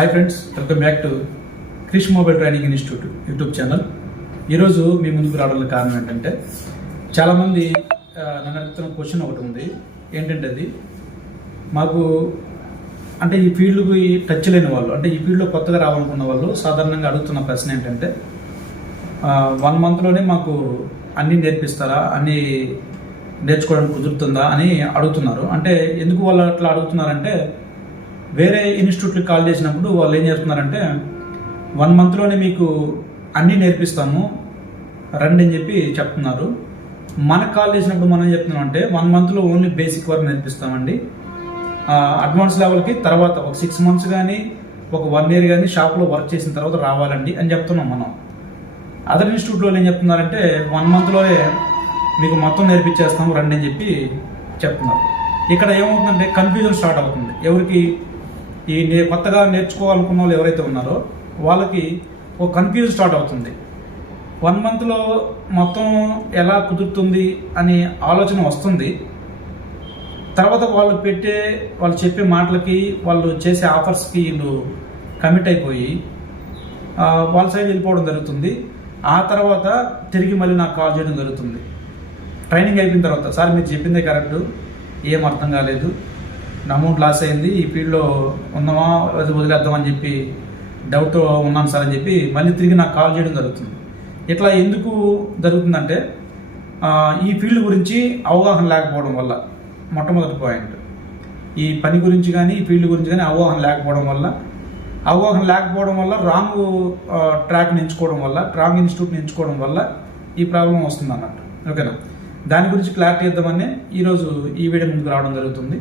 Hi friends welcome back to Krish mobile training institute YouTube channel ఈరోజు మీ ముందుకు రావడానికి కారణం ఏంటంటే చాలామంది నన్ను అడుగుతున్న క్వశ్చన్ ఒకటి ఉంది. ఏంటంటే అది మాకు అంటే ఈ ఫీల్డ్కి టచ్ లేని వాళ్ళు అంటే ఈ ఫీల్డ్లో కొత్తగా రావాలనుకున్న వాళ్ళు సాధారణంగా అడుగుతున్న ప్రశ్న ఏంటంటే వన్ మంత్లోనే మాకు అన్నీ నేర్పిస్తారా అన్నీ నేర్చుకోవడానికి కుదురుతుందా అని అడుగుతున్నారు. అంటే ఎందుకు వాళ్ళు అట్లా అడుగుతున్నారంటే వేరే ఇన్స్టిట్యూట్కి కాల్ చేసినప్పుడు వాళ్ళు ఏం చేస్తున్నారంటే వన్ మంత్లోనే మీకు అన్నీ నేర్పిస్తాము రండి అని చెప్పి చెప్తున్నారు. మనకు కాల్ చేసినప్పుడు మనం ఏం చెప్తున్నాం అంటే వన్ మంత్లో ఓన్లీ బేసిక్ వరకు నేర్పిస్తామండి. అడ్వాన్స్ లెవెల్కి తర్వాత ఒక సిక్స్ మంత్స్ కానీ ఒక వన్ ఇయర్ కానీ షాప్లో వర్క్ చేసిన తర్వాత రావాలండి అని చెప్తున్నాం మనం. అదర్ ఇన్స్టిట్యూట్లో ఏం చెప్తున్నారంటే వన్ మంత్లోనే మీకు మొత్తం నేర్పించేస్తాము రండి అని చెప్పి చెప్తున్నారు. ఇక్కడ ఏమవుతుందంటే కన్ఫ్యూజన్ స్టార్ట్ అవుతుంది. ఎవరికి ఈ నే- కొత్తగా నేర్చుకోవాలనుకున్న వాళ్ళు ఎవరైతే ఉన్నారో వాళ్ళకి ఒక కన్ఫ్యూజ్ స్టార్ట్ అవుతుంది. వన్ మంత్లో మొత్తం ఎలా కుదురుతుంది అనే ఆలోచన వస్తుంది. తర్వాత వాళ్ళు పెట్టే వాళ్ళు చెప్పే మాటలకి వాళ్ళు చేసే ఆఫర్స్కి వీళ్ళు కమిట్ అయిపోయి వాళ్ళ సైడ్ వెళ్ళిపోవడం జరుగుతుంది. ఆ తర్వాత తిరిగి మళ్ళీ నాకు కాల్ చేయడం జరుగుతుంది. ట్రైనింగ్ అయిపోయిన తర్వాత. సార్ మీరు చెప్పిందే కరెక్ట్. ఏం అర్థం కాలేదు. నా అమౌంట్ లాస్ అయింది. ఈ ఫీల్డ్లో ఉందామా అది వదిలేద్దామని చెప్పి డౌట్ ఉన్నాను సార్ అని చెప్పి మళ్ళీ తిరిగి నాకు కాల్ చేయడం జరుగుతుంది. ఇట్లా ఎందుకు జరుగుతుందంటే ఈ ఫీల్డ్ గురించి అవగాహన లేకపోవడం వల్ల మొట్టమొదటి పాయింట్. ఈ పని గురించి కానీ ఈ ఫీల్డ్ గురించి కానీ అవగాహన లేకపోవడం వల్ల అవగాహన లేకపోవడం వల్ల రాంగ్ ట్రాక్ ఎంచుకోవడం వల్ల రాంగ్ ఇన్స్టిట్యూట్ని ఎంచుకోవడం వల్ల ఈ ప్రాబ్లం వస్తుంది అన్నట్టు. ఓకేనా? దాని గురించి క్లారిటీ ఇద్దామని ఈరోజు ఈ వీడియో ముందుకు రావడం జరుగుతుంది.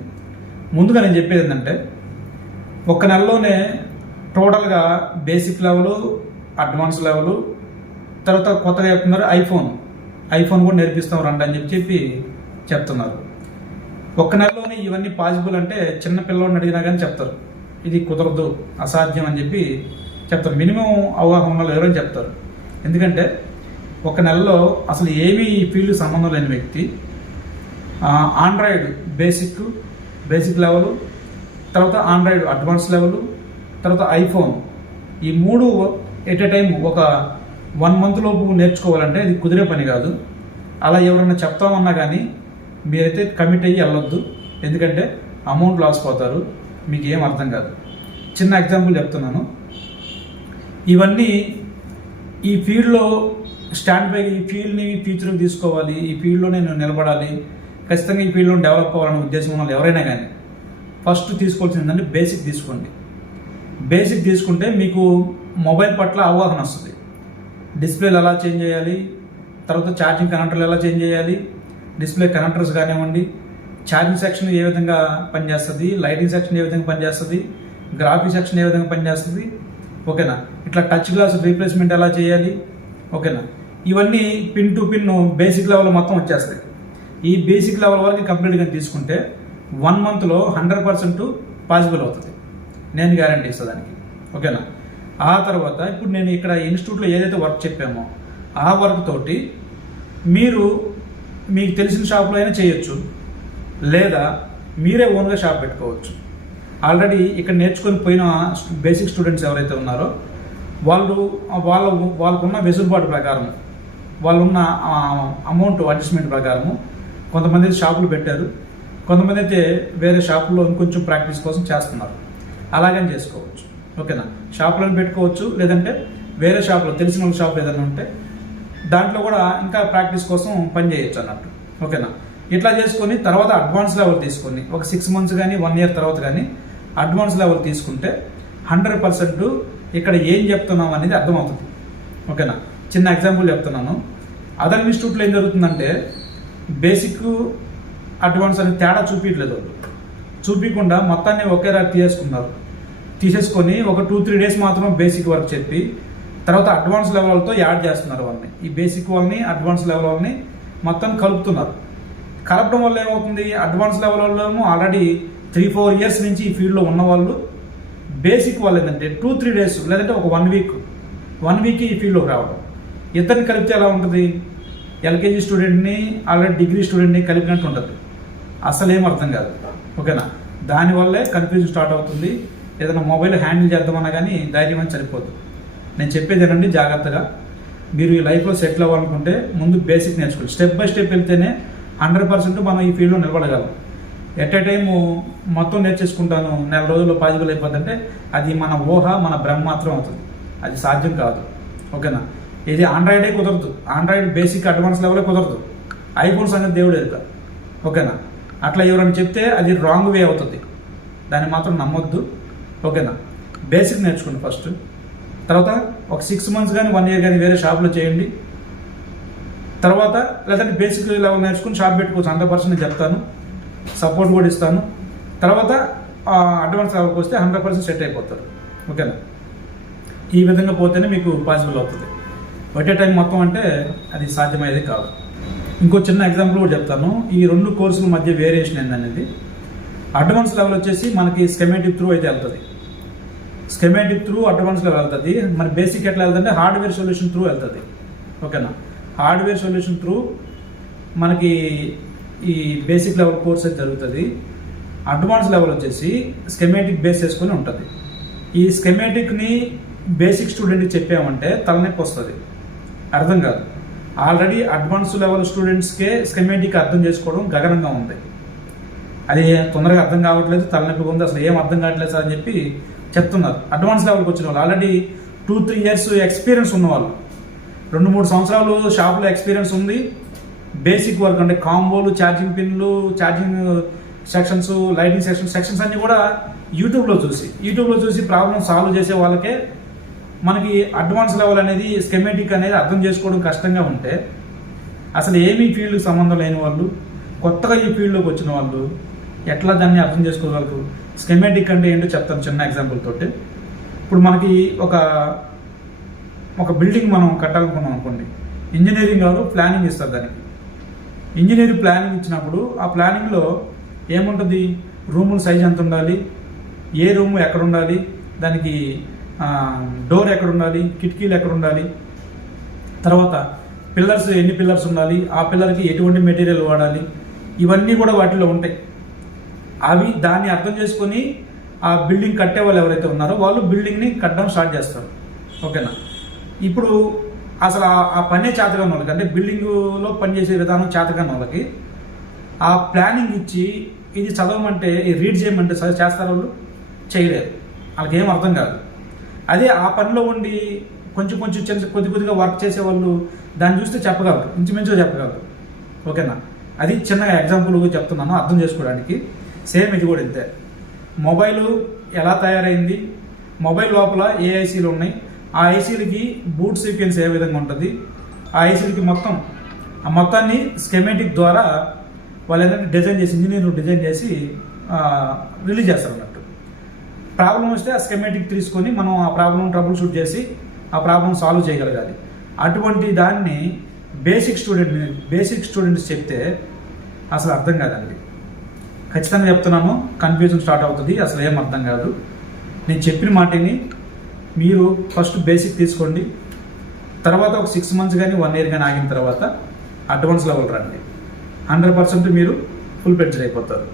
ముందుగా నేను చెప్పేది ఏంటంటే ఒక్క నెలలోనే టోటల్గా బేసిక్ లెవెల్ అడ్వాన్స్ లెవెల్ తర్వాత కొత్తగా చెప్తున్నారు ఐఫోన్. ఐఫోన్ కూడా నేర్పిస్తాం రండి అని చెప్పి చెప్పి చెప్తున్నారు. ఒక్క నెలలోనే ఇవన్నీ పాసిబుల్ అంటే చిన్న పిల్లల్ని అడిగినా కానీ చెప్తారు. ఇది కుదరదు అసాధ్యం అని చెప్పి చెప్తారు. మినిమం అవగాహన ఉన్న వాళ్ళు ఎవరైనా చెప్తారు. ఎందుకంటే ఒక నెలలో అసలు ఏమీ ఈ ఫీల్డ్ సంబంధం లేని వ్యక్తి ఆండ్రాయిడ్ బేసిక్ బేసిక్ లెవెల్ తర్వాత ఆండ్రాయిడ్ అడ్వాన్స్ లెవెల్ తర్వాత ఐఫోన్. ఈ మూడు ఎట్ ఎ టైం ఒక వన్ మంత్ లోపు నేర్చుకోవాలంటే ఇది కుదిరే పని కాదు. అలా ఎవరైనా చెప్తామన్నా కానీ మీరైతే కమిట్ అయ్యి వెళ్ళొద్దు. ఎందుకంటే అమౌంట్ లాస్ పోతారు. మీకు ఏం అర్థం కాదు. చిన్న ఎగ్జాంపుల్ చెప్తున్నాను. ఇవన్నీ ఈ ఫీల్డ్లో స్టాండ్ బై ఈ ఫీల్డ్ని ఫ్యూచర్కి తీసుకోవాలి ఈ ఫీల్డ్లో నేను నిలబడాలి ఖచ్చితంగా ఈ ఫీల్డ్లో డెవలప్ అవ్వాలనే ఉద్దేశం ఉన్న ఎవరైనా కానీ ఫస్ట్ తీసుకోవాల్సింది ఏంటంటే బేసిక్ తీసుకోండి. బేసిక్ తీసుకుంటే మీకు మొబైల్ పట్ల అవగాహన వస్తుంది. డిస్ప్లేలు ఎలా చేంజ్ చేయాలి? తర్వాత ఛార్జింగ్ కనెక్టర్లు ఎలా చేంజ్ చేయాలి? డిస్ప్లే కనెక్టర్స్ కానివ్వండి. ఛార్జింగ్ సెక్షన్ ఏ విధంగా పనిచేస్తుంది? లైటింగ్ సెక్షన్ ఏ విధంగా పనిచేస్తుంది? గ్రాఫిక్ సెక్షన్ ఏ విధంగా పనిచేస్తుంది? ఓకేనా? ఇట్లా టచ్ గ్లాస్ రీప్లేస్మెంట్ ఎలా చేయాలి? ఓకేనా? ఇవన్నీ pin to pin basic level మొత్తం వచ్చేస్తాయి. ఈ బేసిక్ లెవెల్ వరకు కంప్లీట్గా తీసుకుంటే వన్ మంత్లో హండ్రెడ్ పర్సెంట్ పాసిబుల్ అవుతుంది. నేను గ్యారంటీ ఇస్తాను దానికి. ఓకేనా ఆ తర్వాత ఇప్పుడు నేను ఇక్కడ ఇన్స్టిట్యూట్లో ఏదైతే వర్క్ చెప్పామో ఆ వర్క్ తోటి మీరు మీకు తెలిసిన షాప్లో అయినా చేయొచ్చు. లేదా మీరే ఓన్గా షాప్ పెట్టుకోవచ్చు. ఆల్రెడీ ఇక్కడ నేర్చుకొని పోయిన బేసిక్ స్టూడెంట్స్ ఎవరైతే ఉన్నారో వాళ్ళు వాళ్ళ వాళ్ళకున్న వెసులుబాటు ప్రకారం వాళ్ళున్న అమౌంట్ అడ్జస్ట్మెంట్ ప్రకారము కొంతమంది అయితే షాపులు పెట్టారు. కొంతమంది అయితే వేరే షాపుల్లో ఇంకొంచెం ప్రాక్టీస్ కోసం చేస్తున్నారు. అలాగని చేసుకోవచ్చు. ఓకేనా? షాపులను పెట్టుకోవచ్చు. లేదంటే వేరే షాపులో తెలిసిన వాళ్ళ షాప్ ఏదైనా ఉంటే దాంట్లో కూడా ఇంకా ప్రాక్టీస్ కోసం పని చేయొచ్చు అన్నట్టు. ఓకేనా? ఇట్లా చేసుకొని తర్వాత అడ్వాన్స్ లెవెల్ తీసుకొని ఒక సిక్స్ మంత్స్ కానీ వన్ ఇయర్ తర్వాత కానీ అడ్వాన్స్ లెవెల్ తీసుకుంటే హండ్రెడ్ పర్సెంట్ ఇక్కడ ఏం చెప్తున్నాం అనేది అర్థమవుతుంది. ఓకేనా? చిన్న ఎగ్జాంపుల్ చెప్తున్నాను. అదర్ ఇన్స్టిట్యూట్లో ఏం జరుగుతుందంటే బేసిక్ అడ్వాన్స్ అని తేడా చూపించలేదు వాళ్ళు. చూపించకుండా మొత్తాన్ని ఒకే రాకు తీసేసుకున్నారు. తీసేసుకొని ఒక టూ త్రీ డేస్ మాత్రం బేసిక్ వర్క్ చెప్పి తర్వాత అడ్వాన్స్ లెవెల్తో యాడ్ చేస్తున్నారు వాళ్ళని. ఈ బేసిక్ వాళ్ళని అడ్వాన్స్ లెవెల్ వాళ్ళని మొత్తం కలుపుతున్నారు. కలపడం వల్ల ఏమవుతుంది? అడ్వాన్స్ లెవెల్ వాళ్ళేమో ఆల్రెడీ త్రీ ఫోర్ ఇయర్స్ నుంచి ఈ ఫీల్డ్లో ఉన్నవాళ్ళు బేసిక్ వాళ్ళు. ఏంటంటే టూ త్రీ డేస్ లేదంటే ఒక వన్ వీక్ వన్ వీక్ ఈ ఫీల్డ్లోకి రావడం. ఇద్దరిని కలిపితే ఎలా ఉంటుంది? ఎల్కేజీ స్టూడెంట్ని ఆల్రెడీ డిగ్రీ స్టూడెంట్ని కలిపినట్టు ఉంటుంది అసలు ఏం అర్థం కాదు. ఓకేనా? దానివల్లే కన్ఫ్యూజన్ స్టార్ట్ అవుతుంది. ఏదైనా మొబైల్ హ్యాండిల్ చేద్దామన్నా కానీ ధైర్యం అని సరిపోదు. నేను చెప్పేది ఏంటంటే జాగ్రత్తగా. మీరు ఈ లైఫ్లో సెటిల్ అవ్వాలనుకుంటే ముందు బేసిక్ నేర్చుకోండి. స్టెప్ బై స్టెప్ వెళ్తేనే హండ్రెడ్ పర్సెంట్ మనం ఈ ఫీల్డ్లో నిలబడగలం. ఎట్ ఏ టైము మొత్తం నేర్చేసుకుంటాను నెల రోజుల్లో పాజిబుల్ అయిపోతుందంటే అది మన ఊహ మన భ్రమ మాత్రం అవుతుంది. అది సాధ్యం కాదు. ఓకేనా? ఇది ఆండ్రాయిడే కుదరదు. ఆండ్రాయిడ్ బేసిక్ అడ్వాన్స్ లెవెలే కుదరదు. ఐఫోన్ సంగతి దేవుడు ఎరుక. ఓకేనా? అట్లా ఎవరైనా చెప్తే అది రాంగ్ వే అవుతుంది. దాన్ని మాత్రం నమ్మొద్దు. ఓకేనా? బేసిక్ నేర్చుకోండి ఫస్ట్ తర్వాత ఒక సిక్స్ మంత్స్ కానీ వన్ ఇయర్ కానీ వేరే షాప్లో చేయండి. తర్వాత లేదంటే బేసిక్ లెవెల్ నేర్చుకుని షాప్ పెట్టుకోవచ్చు. హండ్రెడ్ పర్సెంట్ నేను చెప్తాను. సపోర్ట్ కూడా ఇస్తాను. తర్వాత అడ్వాన్స్ లెవెల్కి వస్తే హండ్రెడ్ పర్సెంట్ సెట్ అయిపోతారు. ఓకేనా? ఈ విధంగా పోతేనే మీకు పాసిబుల్ అవుతుంది. ఒకే టైం మొత్తం అంటే అది సాధ్యమయ్యేది కాదు. ఇంకో చిన్న ఎగ్జాంపుల్ కూడా చెప్తాను. ఈ రెండు కోర్సుల మధ్య వేరియేషన్ ఏందనేది అడ్వాన్స్ లెవెల్ వచ్చేసి మనకి స్కెమేటిక్ త్రూ అయితే వెళ్తుంది. స్కెమేటిక్ త్రూ అడ్వాన్స్ లెవెల్ వెళ్తుంది. మరి బేసిక్ ఎట్లా వెళ్తుంటే హార్డ్వేర్ సొల్యూషన్ త్రూ వెళ్తుంది. ఓకేనా? హార్డ్వేర్ సొల్యూషన్ త్రూ మనకి ఈ బేసిక్ లెవెల్ కోర్స్ అయితే జరుగుతుంది. అడ్వాన్స్ లెవెల్ వచ్చేసి స్కెమేటిక్ బేస్ చేసుకొని ఉంటుంది. ఈ స్కెమేటిక్ని బేసిక్ స్టూడెంట్కి చెప్పామంటే తలనొప్పి వస్తుంది. అర్థం కాదు. ఆల్రెడీ అడ్వాన్స్ లెవెల్ స్టూడెంట్స్కే స్కెమేటిక్ అర్థం చేసుకోవడం గగనంగా ఉంది. అది తొందరగా అర్థం కావట్లేదు తలనొప్పిగా ఉంది అసలు ఏం అర్థం కావట్లేదు సార్ అని చెప్పి చెప్తున్నారు. అడ్వాన్స్ లెవెల్కి వచ్చిన వాళ్ళు. Already two three years experience ఉన్నవాళ్ళు. రెండు మూడు సంవత్సరాలు షాప్లో ఎక్స్పీరియన్స్ ఉంది. బేసిక్ వర్క్ అంటే కాంబోలు ఛార్జింగ్ పిన్లు charging sections lighting sections sections అన్నీ కూడా యూట్యూబ్లో చూసి యూట్యూబ్లో చూసి ప్రాబ్లమ్ సాల్వ్ చేసే వాళ్ళకే మనకి అడ్వాన్స్ లెవెల్ అనేది స్కెమేటిక్ అనేది అర్థం చేసుకోవడం కష్టంగా ఉంటే అసలు ఏమీ ఫీల్డ్కి సంబంధం లేని వాళ్ళు కొత్తగా ఈ ఫీల్డ్లోకి వచ్చిన వాళ్ళు ఎట్లా దాన్ని అర్థం చేసుకోగలరు? స్కెమేటిక్ అంటే ఏంటో చెప్తాను చిన్న ఎగ్జాంపుల్ తోటి. ఇప్పుడు మనకి ఒక ఒక బిల్డింగ్ మనం కట్టాలనుకున్నాం అనుకోండి. ఇంజనీరింగ్ వారు ప్లానింగ్ ఇస్తారు దానికి. ఇంజనీరింగ్ ప్లానింగ్ ఇచ్చినప్పుడు ఆ ప్లానింగ్లో ఏముంటుంది? రూముల సైజ్ ఎంత ఉండాలి? ఏ రూమ్ ఎక్కడ ఉండాలి? దానికి డోర్ ఎక్కడ ఉండాలి కిటికీలు ఎక్కడ ఉండాలి తర్వాత పిల్లర్స్ ఎన్ని పిల్లర్స్ ఉండాలి ఆ పిల్లర్కి ఎటువంటి మెటీరియల్ వాడాలి ఇవన్నీ కూడా వాటిలో ఉంటాయి. అవి దాన్ని అర్థం చేసుకొని ఆ బిల్డింగ్ కట్టే వాళ్ళు ఎవరైతే ఉన్నారో వాళ్ళు బిల్డింగ్ని కట్టడం స్టార్ట్ చేస్తారు. ఓకేనా ఇప్పుడు అసలు ఆ- పనే చేతకాని వాళ్ళకి అంటే బిల్డింగ్లో పనిచేసే విధానం చేతకాని వాళ్ళకి ఆ ప్లానింగ్ ఇచ్చి ఇది చదవమంటే రీడ్ చేయమంటే చేస్తారు వాళ్ళు? చేయలేరు. వాళ్ళకి ఏం అర్థం కాదు. అదే ఆ పనిలో ఉండి కొంచెం కొంచెం చిన్న కొద్ది కొద్దిగా వర్క్ చేసే వాళ్ళు దాన్ని చూస్తే చెప్పగలరు. ఇంచుమించు చెప్పగలరు. ఓకేనా? అది చిన్న ఎగ్జాంపుల్ చెప్తున్నాను అర్థం చేసుకోవడానికి. సేమ్ ఇది కూడా ఇంతే. మొబైల్ ఎలా తయారైంది? మొబైల్ లోపల ఏ ఐసీలు ఉన్నాయి. ఆ ఐసీలకి బూట్ సీక్వెన్స్ ఏ విధంగా ఉంటుంది? ఆ ఐసీలకి మొత్తం ఆ మొత్తాన్ని స్కెమేటిక్ ద్వారా వాళ్ళు ఏంటంటే డిజైన్ చేసి ఇంజనీర్లు డిజైన్ చేసి రిలీజ్ చేస్తారు. ప్రాబ్లం వస్తే ఆ స్కెమేటిక్ తీసుకొని మనం ఆ ప్రాబ్లం ట్రబుల్ షూట్ చేసి ఆ ప్రాబ్లం సాల్వ్ చేయగలగాలి. అటువంటి దాన్ని బేసిక్ స్టూడెంట్ బేసిక్ స్టూడెంట్స్ చెప్తే అసలు అర్థం కాదండి. ఖచ్చితంగా చెప్తున్నాను కన్ఫ్యూజన్ స్టార్ట్ అవుతుంది అసలు ఏం అర్థం కాదు. నేను చెప్పిన మాటని మీరు ఫస్ట్ బేసిక్ తీసుకోండి. తర్వాత ఒక సిక్స్ మంత్స్ కానీ వన్ ఇయర్ కానీ ఆగిన తర్వాత అడ్వాన్స్ లెవెల్ రండి. హండ్రెడ్ పర్సెంట్ మీరు ఫుల్ పెంచర్ అయిపోతారు.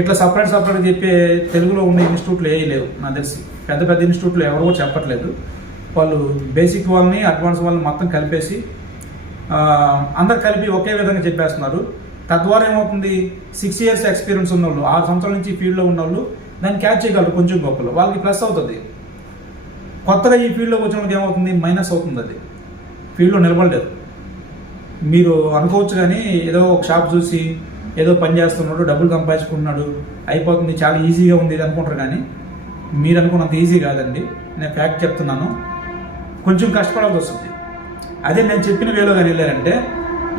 ఇట్లా సపరేట్ సపరేట్ చెప్పే తెలుగులో ఉన్న ఇన్స్టిట్యూట్లు ఏ లేవు నాకు తెలిసి. పెద్ద పెద్ద ఇన్స్టిట్యూట్లు ఎవరు కూడా చెప్పట్లేదు. వాళ్ళు బేసిక్ వాళ్ళని అడ్వాన్స్ వాళ్ళని మొత్తం కలిపేసి అందరు కలిపి ఒకే విధంగా చెప్పేస్తున్నారు. తద్వారా ఏమవుతుంది? సిక్స్ ఇయర్స్ ఎక్స్పీరియన్స్ ఉన్న వాళ్ళు ఆరు సంవత్సరాల నుంచి ఫీల్డ్లో ఉన్న వాళ్ళు దాన్ని క్యాచ్ చేయగలరు కొంచెం గొప్పలు. వాళ్ళకి ప్లస్ అవుతుంది. కొత్తగా ఈ ఫీల్డ్లోకి వచ్చిన వాళ్ళకి ఏమవుతుంది? మైనస్ అవుతుంది అది. ఫీల్డ్లో నిలబడలేదు. మీరు అనుకోవచ్చు కానీ ఏదో ఒక షాప్ చూసి ఏదో పని చేస్తున్నాడు డబ్బులు సంపాదించుకుంటున్నాడు అయిపోతుంది చాలా ఈజీగా ఉంది ఇది అనుకుంటారు కానీ మీరు అనుకున్నంత ఈజీ కాదండి. నేను ఫ్యాక్ట్ చెప్తున్నాను. కొంచెం కష్టపడాల్సి వస్తుంది. అదే నేను చెప్పిన వేలో కానీ వెళ్ళారంటే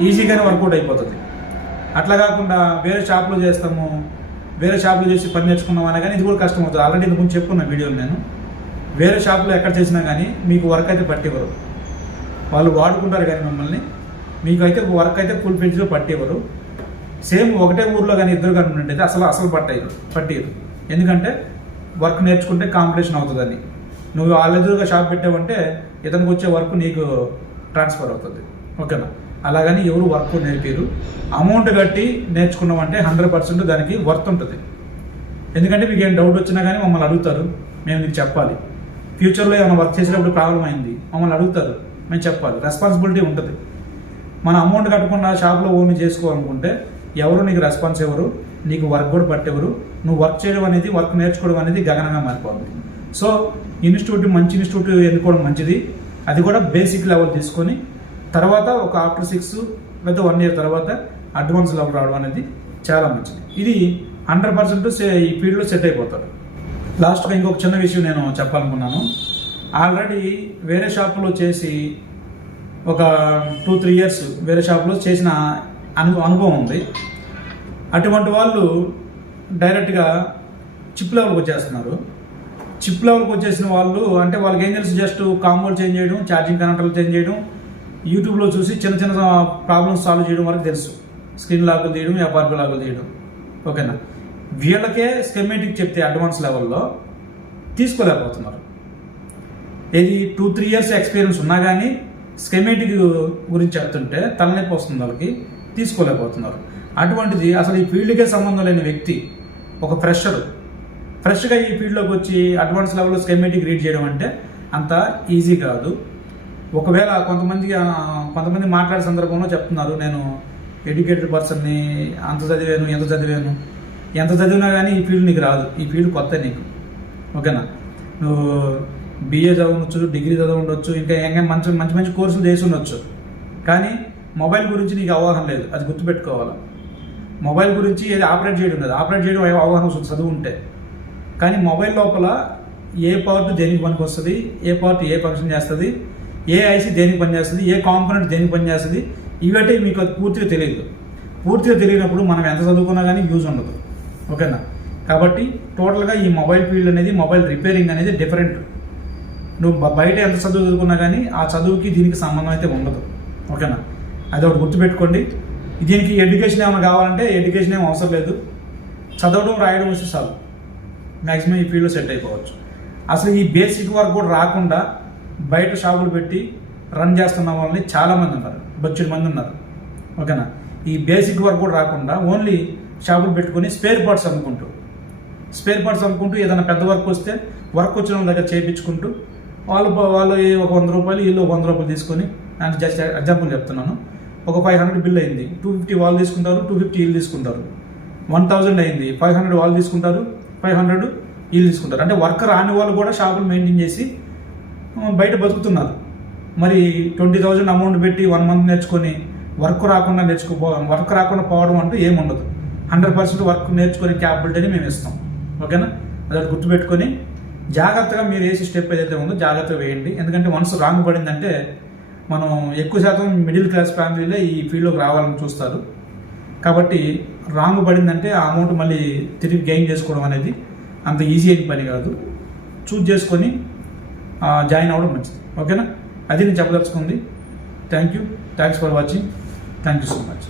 ఈజీగానే వర్కౌట్ అయిపోతుంది. అట్లా కాకుండా వేరే షాప్లో చేస్తాము వేరే షాప్లో చేసి పని నేర్చుకున్నాం అనే కానీ ఇది కూడా కష్టం అవుతుంది. ఆల్రెడీ ఇంతకుముందు చెప్పుకున్న వీడియోలు నేను. వేరే షాప్లో ఎక్కడ చేసినా కానీ మీకు వర్క్ అయితే పట్టివ్వరు వాళ్ళు వాడుకుంటారు కానీ మిమ్మల్ని. మీకు అయితే వర్క్ అయితే ఫుల్ పేజ్లో పట్టివ్వరు సేమ్ ఒకటే ఊర్లో కానీ ఇద్దరు కానీ ఉన్నట్టయితే అసలు అసలు పట్టయ్యరు పట్టియరు. ఎందుకంటే వర్క్ నేర్చుకుంటే కాంపిటీషన్ అవుతుందని నువ్వు వాళ్ళెదురుగా షాప్ పెట్టావంటే ఇతనికి వచ్చే వర్క్ నీకు ట్రాన్స్ఫర్ అవుతుంది. ఓకేనా? అలాగని ఎవరు వర్క్ నేర్పారు అమౌంట్ కట్టి నేర్చుకున్నామంటే హండ్రెడ్ పర్సెంట్ దానికి వర్త్ ఉంటుంది. ఎందుకంటే మీకు ఏం డౌట్ వచ్చినా కానీ మమ్మల్ని అడుగుతారు. మేము మీకు చెప్పాలి. ఫ్యూచర్లో ఏమైనా వర్క్ చేసేటప్పుడు ప్రాబ్లం అయింది మమ్మల్ని అడుగుతారు. మేము చెప్పాలి. రెస్పాన్సిబిలిటీ ఉంటుంది. మన అమౌంట్ కట్టకుండా షాప్లో ఓన్ చేసుకోవాలనుకుంటే ఎవరు నీకు రెస్పాన్స్ ఎవరు నీకు వర్క్ కూడా పట్టెవరు నువ్వు వర్క్ చేయడం అనేది వర్క్ నేర్చుకోవడం అనేది గగనంగా మారిపోతుంది సో ఇన్స్టిట్యూట్ మంచి ఇన్స్టిట్యూట్ ఎన్నుకోవడం మంచిది. అది కూడా బేసిక్ లెవెల్ తీసుకొని తర్వాత ఒక ఆఫ్టర్ సిక్స్ లేదా వన్ ఇయర్ తర్వాత అడ్వాన్స్ లెవెల్ రావడం అనేది చాలా మంచిది. ఇది హండ్రెడ్ పర్సెంట్ ఈ ఫీల్డ్లో సెట్ అయిపోతారు. లాస్ట్గా ఇంకొక చిన్న విషయం నేను చెప్పాలనుకున్నాను. ఆల్రెడీ వేరే షాపులో చేసి ఒక టూ త్రీ ఇయర్స్ వేరే షాప్లో చేసిన అను అనుభవం ఉంది. అటువంటి వాళ్ళు డైరెక్ట్గా చిప్ లెవెల్కి వచ్చేస్తున్నారు. చిప్ లెవెల్కి వచ్చేసిన వాళ్ళు అంటే వాళ్ళకి ఏం తెలుసు? జస్ట్ కాంబోలు చేంజ్ చేయడం ఛార్జింగ్ కనెక్టర్లు చేంజ్ చేయడం యూట్యూబ్లో చూసి చిన్న చిన్న ప్రాబ్లమ్స్ సాల్వ్ చేయడం వరకు తెలుసు. స్క్రీన్ లాగులు తీయడం ఎఫ్ఆర్పి లాగులు తీయడం. ఓకేనా? వీళ్ళకే స్కెమేటిక్ చెప్తే అడ్వాన్స్ లెవెల్లో తీసుకోలేకపోతున్నారు. ఇది టూ త్రీ ఇయర్స్ ఎక్స్పీరియన్స్ ఉన్నా కానీ స్కెమేటిక్ గురించి చెప్తుంటే తలనొప్పి వస్తుంది వాళ్ళకి. తీసుకోలేకపోతున్నారు. అటువంటిది అసలు ఈ ఫీల్డ్కే సంబంధం లేని వ్యక్తి ఒక ఫ్రెషర్ ఫ్రెష్గా ఈ ఫీల్డ్లోకి వచ్చి అడ్వాన్స్ లెవెల్లో స్కెమేటిక్ రీడ్ చేయడం అంటే అంత ఈజీ కాదు. ఒకవేళ కొంతమంది కొంతమంది మాట్లాడే సందర్భంలో చెప్తున్నారు నేను ఎడ్యుకేటెడ్ పర్సన్ని అంత చదివాను ఎంత చదివాను ఎంత చదివినా కానీ ఈ ఫీల్డ్ నీకు రాదు ఈ ఫీల్డ్ కొత్త నీకు. ఓకేనా? నువ్వు బీఏ చదవచ్చు డిగ్రీ చదవండొచ్చు ఇంకా ఇంకా మంచి మంచి మంచి కోర్సులు చేసి ఉండొచ్చు. కానీ మొబైల్ గురించి నీకు అవగాహన లేదు అది గుర్తుపెట్టుకోవాలి? మొబైల్ గురించి ఏది ఆపరేట్ చేయడం లేదు. ఆపరేట్ చేయడం అవగాహన వస్తుంది చదువు ఉంటే. కానీ మొబైల్ లోపల ఏ పార్ట్ దేనికి పనికి వస్తుంది ఏ పార్ట్ ఏ ఫంక్షన్ చేస్తుంది ఏ ఐసీ దేనికి పనిచేస్తుంది ఏ కాంపోనెంట్ దేనికి పనిచేస్తుంది ఇవటే మీకు అది పూర్తిగా తెలియదు. పూర్తిగా తెలియనప్పుడు మనం ఎంత చదువుకున్నా కానీ యూజ్ ఉండదు. ఓకేనా? కాబట్టి టోటల్గా ఈ మొబైల్ ఫీల్డ్ అనేది మొబైల్ రిపేరింగ్ అనేది డిఫరెంట్ నువ్వు బయట ఎంత చదువు చదువుకున్నా కానీ ఆ చదువుకి దీనికి సంబంధం అయితే ఉండదు. ఓకేనా? అది ఒకటి గుర్తుపెట్టుకోండి. దీనికి ఎడ్యుకేషన్ ఏమైనా కావాలంటే ఎడ్యుకేషన్ ఏం అవసరం లేదు. చదవడం రాయడం వస్తే చాలు. మ్యాక్సిమం ఈ ఫీల్డ్లో సెట్ అయిపోవచ్చు. అసలు ఈ బేసిక్ వర్క్ కూడా రాకుండా బయట షాపులు పెట్టి రన్ చేస్తున్న వాళ్ళని చాలామంది ఉన్నారు. బొచ్చుడు మంది ఉన్నారు. ఓకేనా? ఈ బేసిక్ వర్క్ కూడా రాకుండా ఓన్లీ షాపులు పెట్టుకొని స్పేర్ పార్ట్స్ అమ్ముకుంటూ స్పేర్ పార్ట్స్ అమ్ముకుంటూ ఏదైనా పెద్ద వర్క్ వస్తే వర్క్ వచ్చిన వాళ్ళ దగ్గర చేయించుకుంటూ వాళ్ళు వాళ్ళు ఒక వంద రూపాయలు వీళ్ళు ఒక వంద రూపాయలు తీసుకొని అంటే జస్ట్ ఎగ్జాంపుల్ చెప్తున్నాను. ఒక ఫైవ్ హండ్రెడ్ బిల్ అయింది. టూ ఫిఫ్టీ వాళ్ళు తీసుకుంటారు టూ ఫిఫ్టీ వీళ్ళు తీసుకుంటారు. వన్ థౌజండ్ అయింది. ఫైవ్ హండ్రెడ్ వాళ్ళు తీసుకుంటారు ఫైవ్ హండ్రెడ్ వీళ్ళు తీసుకుంటారు. అంటే వర్క్ రాని వాళ్ళు కూడా షాపులు మెయింటైన్ చేసి బయట బతుకుతున్నారు. మరి ట్వంటీ థౌజండ్ అమౌంట్ పెట్టి వన్ మంత్ నేర్చుకొని వర్క్ రాకుండా నేర్చుకోపో వర్క్ రాకుండా పోవడం అంటూ ఏముండదు. హండ్రెడ్ పర్సెంట్ వర్క్ నేర్చుకునే క్యాపబిలిటీని మేము ఇస్తాం. ఓకేనా? అది గుర్తుపెట్టుకొని జాగ్రత్తగా మీరు వేసే స్టెప్ ఏదైతే ఉందో జాగ్రత్తగా వేయండి. ఎందుకంటే వన్స్ రాంగ్ పడిందంటే మనం ఎక్కువ శాతం మిడిల్ క్లాస్ ఫ్యామిలీలే ఈ ఫీల్డ్లోకి రావాలని చూస్తారు. కాబట్టి రాంగ్ పడిందంటే ఆ అమౌంట్ మళ్ళీ తిరిగి గెయిన్ చేసుకోవడం అనేది అంత ఈజీ అయిన పని కాదు. చూజ్ చేసుకొని జాయిన్ అవ్వడం మంచిది. ఓకేనా? అది నేను చెప్పదలుచుకుంది. Thank you thanks for watching thank you so much